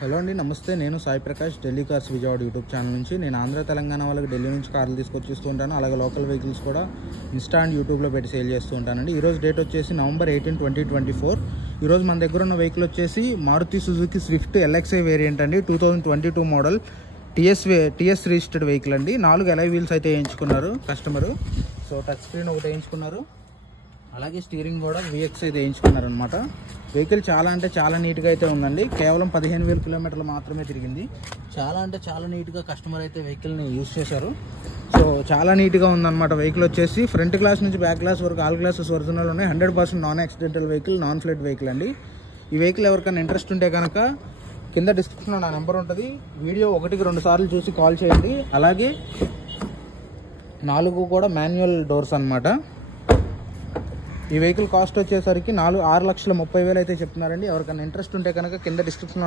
Hello అండి, నమస్తే. నేను Sai Prakash, Delhi cars Vijayawada YouTube channel నుంచి. నేను ఆంధ్ర తెలంగాణ వాళ్ళకి ఢిల్లీ నుంచి కార్లు తీసుకొచ్చిస్తూ ఉంటాను. అలాగే లోకల్ వెహికల్స్ కూడా ఇన్స్టా అండ్ యూట్యూబ్లో పెట్టి సేల్ చేస్తూ ఉంటానండి. ఈరోజు డేట్ వచ్చేసి November 18, 2024. ఈరోజు మన దగ్గర ఉన్న వెహికల్ వచ్చేసి Maruti Suzuki Swift LXI variant అండి. 2022 మోడల్ టీఎస్ రిజిస్టర్డ్ వెహికల్ అండి. 4 alloy వీల్స్ అయితే వేయించుకున్నారు కస్టమరు. సో టచ్ స్క్రీన్ ఒకటి వేయించుకున్నారు, అలాగే స్టీరింగ్ కూడా VX అయితే వేయించుకున్నారు అనమాట. వెహికల్ చాలా అంటే చాలా నీట్గా అయితే ఉందండి. కేవలం 15,000 కిలోమీటర్లు మాత్రమే తిరిగింది. చాలా అంటే చాలా నీట్గా కస్టమర్ అయితే వెహికల్ని యూజ్ చేశారు. సో చాలా నీట్గా ఉందన్నమాట. వెహికల్ వచ్చేసి ఫ్రంట్ గ్లాస్ నుంచి బ్యాక్ గ్లాస్ వరకు ఆల్ గ్లాసెస్ ఒరిజినల్ ఉన్నాయి. 100% non accidental vehicle, non flood vehicle అండి. ఈ వెహికల్ ఎవరికైనా ఇంట్రెస్ట్ ఉంటే కనుక కింద డిస్క్రిప్షన్లో నా నెంబర్ ఉంటుంది. వీడియో 1-2 సార్లు చూసి కాల్ చేయండి. అలాగే 4 కూడా మాన్యువల్ డోర్స్ అన్నమాట. ఈ వెహికల్ కాస్ట్ వచ్చేసరికి 6,30,000 అయితే చెప్తున్నారండి. ఎవరికైనా ఇంట్రెస్ట్ ఉంటే కనుక కింద డిస్క్రిప్షన్లో